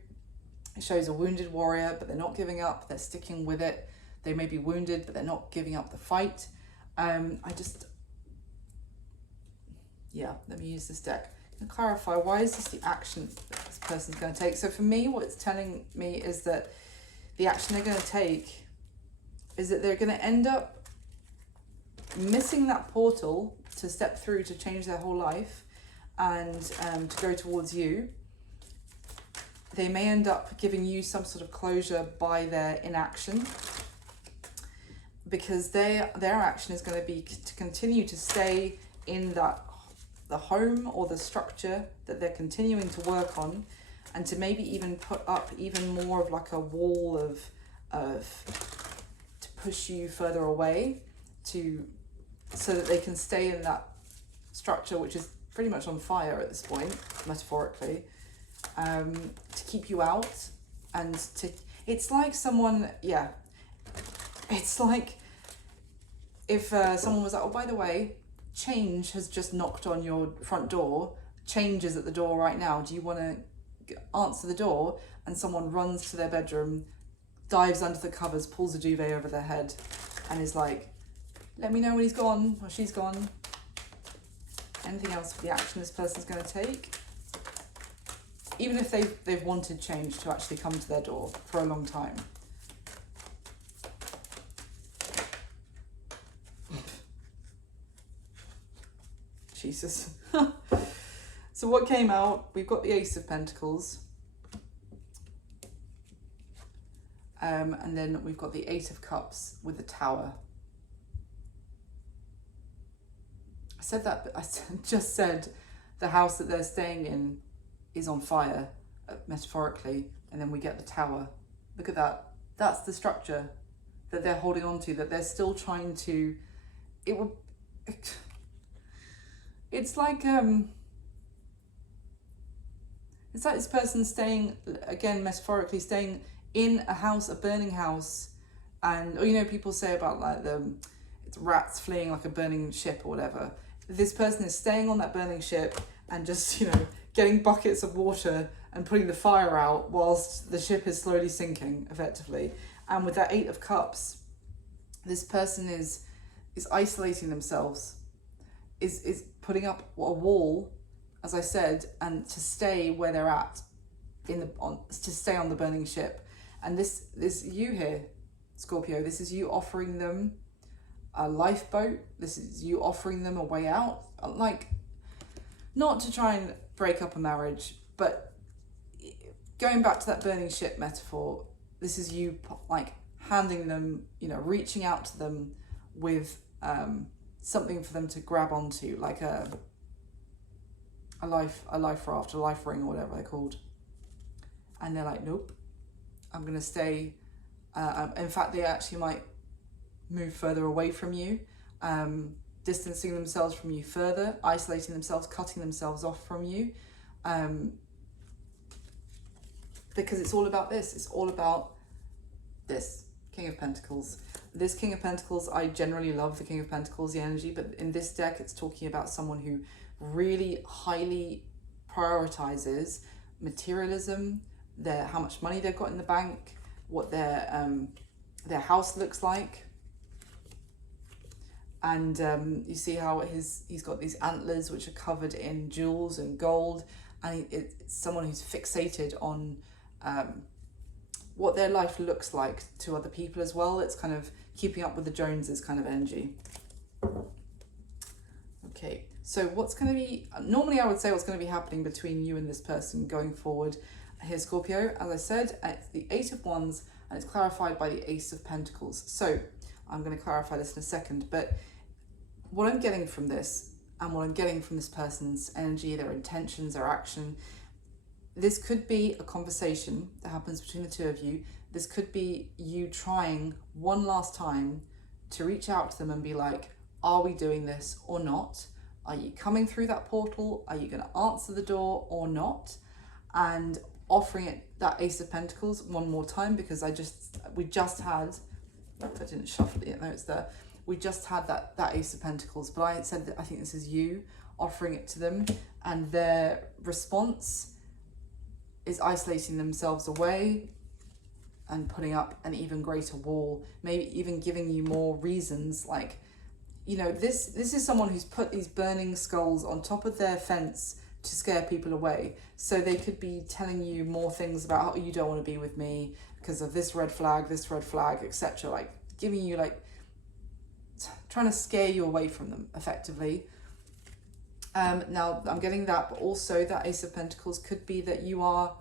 it shows a wounded warrior, but they're not giving up, they're sticking with it. They may be wounded, but they're not giving up the fight. Let me use this deck and clarify, why is this the action that this person's going to take? So for me, what it's telling me is that the action they're going to take is that they're going to end up missing that portal to step through to change their whole life and to go towards you. They may end up giving you some sort of closure by their inaction, because their action is going to be to continue to stay in the home or the structure that they're continuing to work on, and to maybe even put up even more of a wall of to push you further away, so that they can stay in that structure, which is pretty much on fire at this point, metaphorically, to keep you out. And it's like someone, it's like if someone was like, oh, by the way, change has just knocked on your front door, change is at the door right now, do you want to answer the door? And someone runs to their bedroom, dives under the covers, pulls a duvet over their head, and is like, Let me know when he's gone or she's gone. Anything else for the action this person's going to take? Even if they've wanted change to actually come to their door for a long time. Jesus. So what came out? We've got the Ace of Pentacles. And then we've got the Eight of Cups with the Tower. I said that, but I just said the house that they're staying in is on fire, metaphorically, and then we get the Tower. Look at that. That's the structure that they're holding on to, that they're still trying to... It's like this person staying, again, metaphorically, staying in a house, a burning house, and, or, you know, people say about like it's rats fleeing like a burning ship or whatever. This person is staying on that burning ship and just, you know, getting buckets of water and putting the fire out whilst the ship is slowly sinking, effectively. And with that Eight of Cups, this person is isolating themselves, is putting up a wall, as I said, and to stay where they're at, to stay on the burning ship. And this you here, Scorpio, this is you offering them a lifeboat. This is you offering them a way out. Like, not to try and break up a marriage, but going back to that burning ship metaphor, this is you like handing them, you know, reaching out to them with something for them to grab onto, like a life raft, a life ring, or whatever they're called. And they're like, nope, I'm going to stay. In fact, they actually might move further away from you, distancing themselves from you further, isolating themselves, cutting themselves off from you. Because it's all about this. It's all about this King of Pentacles. This King of Pentacles, I generally love the King of Pentacles, the energy, but in this deck, it's talking about someone who really highly prioritizes materialism, how much money they've got in the bank, what their house looks like. And you see how he's got these antlers which are covered in jewels and gold, and it's someone who's fixated on what their life looks like to other people as well. It's kind of keeping up with the Joneses kind of energy. Okay, so what's going to be, normally I would say what's going to be happening between you and this person going forward here, Scorpio. As I said, it's the Eight of Wands, and it's clarified by the Ace of Pentacles. So I'm going to clarify this in a second, but what I'm getting from this, and what I'm getting from this person's energy, their intentions, their action, this could be a conversation that happens between the two of you. This could be you trying one last time to reach out to them and be like, are we doing this or not? Are you coming through that portal? Are you going to answer the door or not? And offering it that Ace of Pentacles one more time, because we just had, I didn't shuffle it yet, no, it's there. We just had that Ace of Pentacles, but I said that I think this is you offering it to them, and their response is isolating themselves away and putting up an even greater wall, maybe even giving you more reasons. Like, you know, this is someone who's put these burning skulls on top of their fence to scare people away. So they could be telling you more things about how you don't want to be with me because of this red flag, etc. Like giving you, like, trying to scare you away from them effectively. Now I'm getting that, but also that Ace of Pentacles could be that you are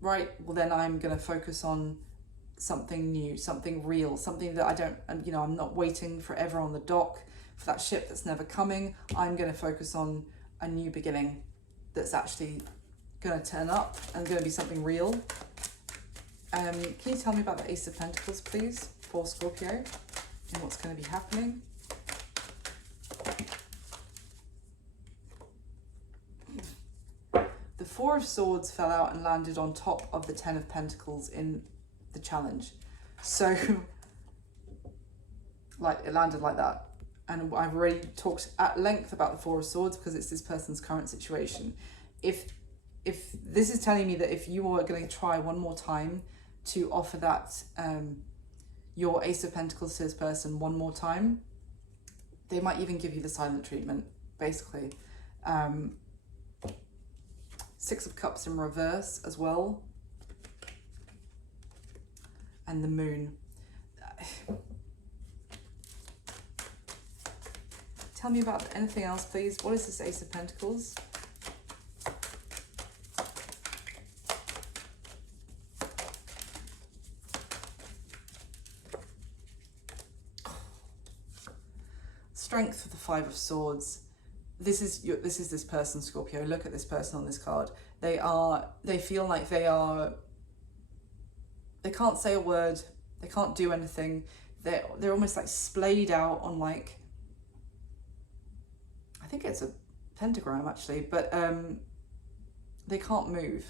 right. Well, then I'm going to focus on something new, something real, something that I don't, you know, I'm not waiting forever on the dock for that ship that's never coming. I'm going to focus on a new beginning that's actually going to turn up and going to be something real. Can you tell me about the Ace of Pentacles, please, for Scorpio, and what's going to be happening? The Four of Swords fell out and landed on top of the Ten of Pentacles in the challenge. So, like, it landed like that. And I've already talked at length about the Four of Swords because it's this person's current situation. If this is telling me that if you are going to try one more time to offer that, your Ace of Pentacles to this person one more time. They might even give you the silent treatment, basically. Six of Cups in reverse as well. And the Moon. Tell me about anything else, please. What is this Ace of Pentacles? Strength with the Five of Swords. This is this person, Scorpio. Look at this person on this card. They feel like they can't say a word. They can't do anything. They're almost like splayed out on, like, I think it's a pentagram actually, but they can't move.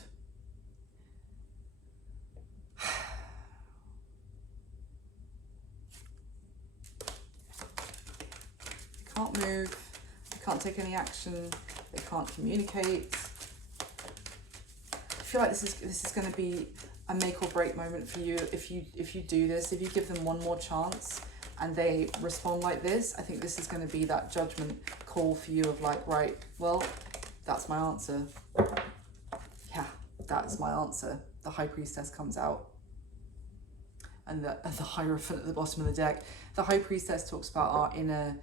They can't move. They can't take any action. They can't communicate. I feel like this is going to be a make or break moment for you if you do this. If you give them one more chance and they respond like this, I think this is going to be that judgment call for you of like, right, well, that's my answer. Yeah, that's my answer. The High Priestess comes out. And the Hierophant at the bottom of the deck. The High Priestess talks about our inner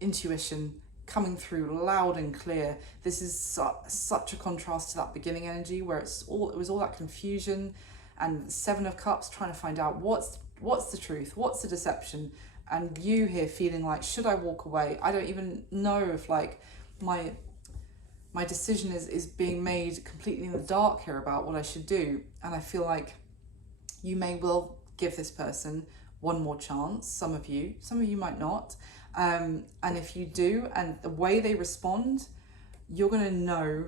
intuition coming through loud and clear. This is such a contrast to that beginning energy where it was all that confusion, and Seven of Cups trying to find out what's the truth, what's the deception, and you here feeling like, should I walk away? I don't even know if like my decision is being made completely in the dark here about what I should do. And I feel like you may well give this person one more chance. Some of you might not. And if you do, and the way they respond, you're going to know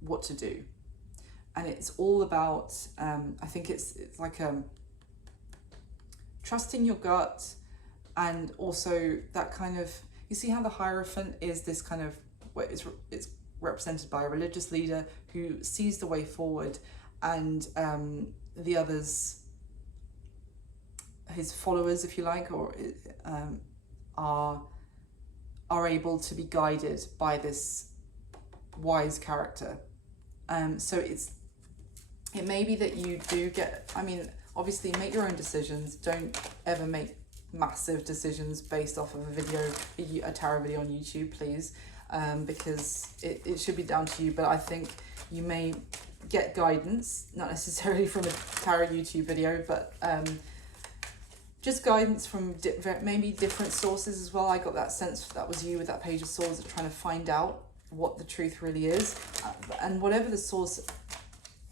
what to do. And it's all about, I think it's like trusting your gut, and also that kind of, you see how the Hierophant is this kind of, it's represented by a religious leader who sees the way forward, and the others, his followers, if you like, or are able to be guided by this wise character. So it may be that you do get, I mean, obviously make your own decisions. Don't ever make massive decisions based off of a tarot video on YouTube, please, because it should be down to you. But I think you may get guidance, not necessarily from a tarot YouTube video, but just guidance from maybe different sources as well. I got that sense that was you with that Page of Swords, trying to find out what the truth really is. And whatever the source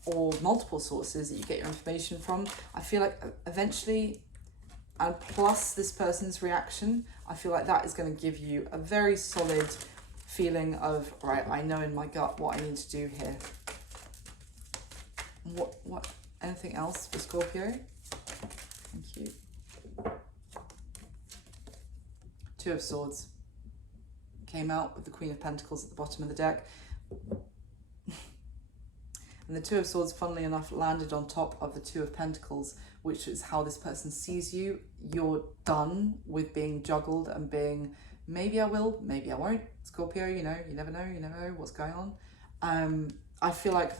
or multiple sources that you get your information from, I feel like eventually, and plus this person's reaction, I feel like that is going to give you a very solid feeling of, right, I know in my gut what I need to do here. What anything else for Scorpio? Thank you. Two of Swords came out with the Queen of Pentacles at the bottom of the deck. And the Two of Swords, funnily enough, landed on top of the Two of Pentacles, which is how this person sees you. You're done with being juggled and being, maybe I will, maybe I won't. Scorpio, you know, you never know what's going on. I feel like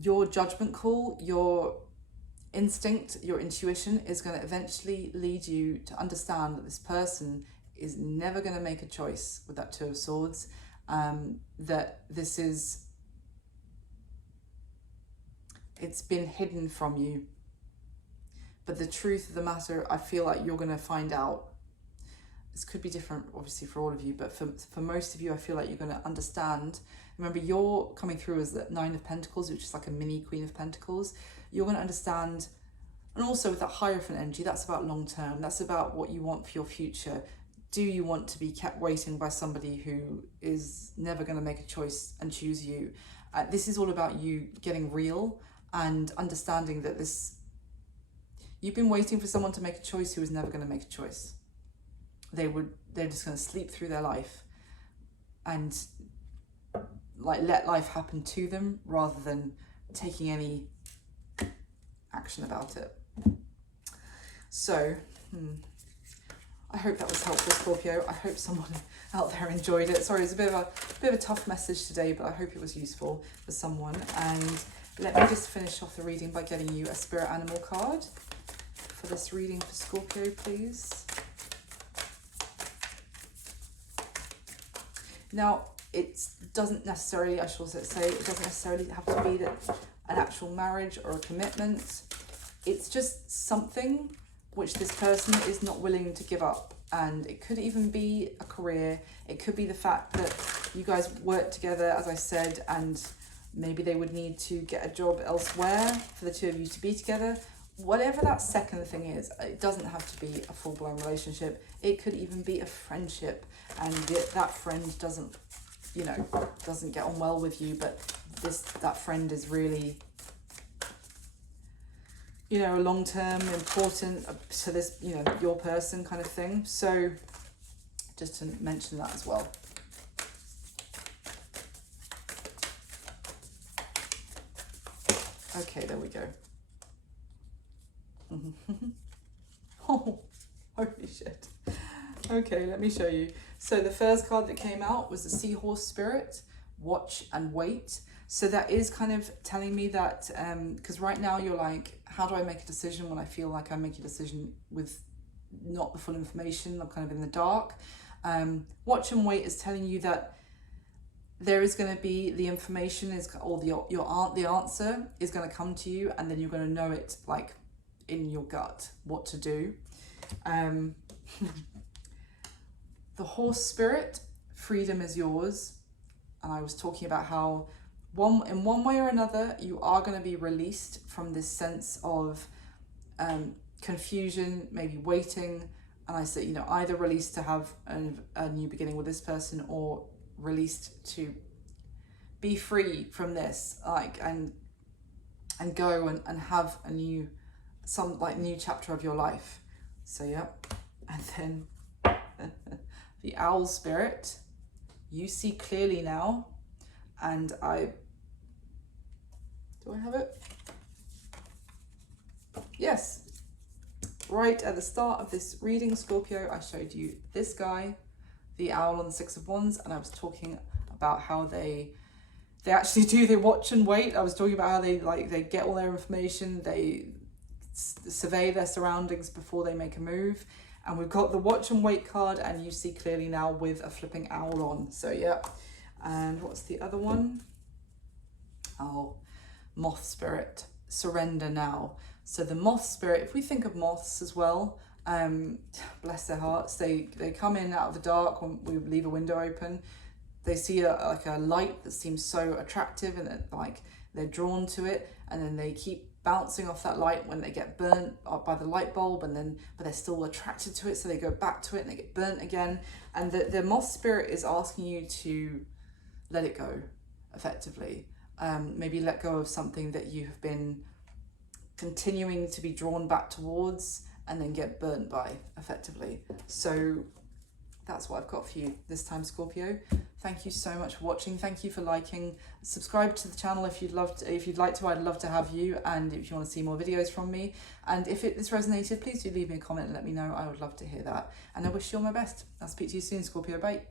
your judgment call, your instinct, your intuition is going to eventually lead you to understand that this person is never going to make a choice with that Two of Swords. That this is, it's been hidden from you. But the truth of the matter, I feel like you're going to find out. This could be different, obviously, for all of you, but for most of you, I feel like you're going to understand. Remember, you're coming through as the Nine of Pentacles, which is like a mini Queen of Pentacles. You're going to understand. And also with that Hierophant energy, that's about long term. That's about what you want for your future. Do you want to be kept waiting by somebody who is never going to make a choice and choose you? This is all about you getting real and understanding that you've been waiting for someone to make a choice who is never going to make a choice. They're just going to sleep through their life and like let life happen to them rather than taking any action about it. So, I hope that was helpful, Scorpio. I hope someone out there enjoyed it. Sorry, it's a bit of a tough message today, but I hope it was useful for someone. And let me just finish off the reading by getting you a spirit animal card for this reading for Scorpio, please. Now, it doesn't necessarily, I should also say, it doesn't necessarily have to be that an actual marriage or a commitment. It's just something which this person is not willing to give up. And it could even be a career. It could be the fact that you guys work together, as I said, and maybe they would need to get a job elsewhere for the two of you to be together. Whatever that second thing is, it doesn't have to be a full-blown relationship. It could even be a friendship, and that friend doesn't get on well with you, but that friend is really, a long-term important to this, your person kind of thing. So just to mention that as well. Okay, there we go. Oh, holy shit. Okay, let me show you. So the first card that came out was the Seahorse Spirit, Watch and Wait. So that is kind of telling me that, because right now you're like, how do I make a decision when I feel like I make a decision with not the full information? I'm kind of in the dark. Watch and Wait is telling you that there is going to be the information the answer is going to come to you, and then you're going to know it like in your gut what to do. The Horse Spirit, freedom is yours. And I was talking about how in one way or another you are going to be released from this sense of confusion, maybe waiting. And I said, either released to have a new beginning with this person, or released to be free from this, and go and have a new chapter of your life. So yeah. And then the Owl Spirit, you see clearly now. And do I have it? Yes. Right at the start of this reading, Scorpio, I showed you this guy, the owl on the Six of Wands, and I was talking about how they actually do, they watch and wait. I was talking about how they get all their information, they survey their surroundings before they make a move. And we've got the Watch and Wait card, and you see clearly now with a flipping owl on. So yeah. And what's the other one? Oh, Moth Spirit, surrender now. So the Moth Spirit, if we think of moths as well, bless their hearts, they come in out of the dark when we leave a window open. They see a light that seems so attractive, and they're drawn to it, and then they keep bouncing off that light when they get burnt by the light bulb, but they're still attracted to it, so they go back to it and they get burnt again. And the Moth Spirit is asking you to let it go, effectively. Maybe let go of something that you have been continuing to be drawn back towards and then get burnt by, effectively. So that's what I've got for you this time, Scorpio. Thank you so much for watching. Thank you for liking. Subscribe to the channel if you'd like to. I'd love to have you. And if you want to see more videos from me, and if this resonated, please do leave me a comment and let me know. I would love to hear that. And I wish you all my best. I'll speak to you soon, Scorpio. Bye.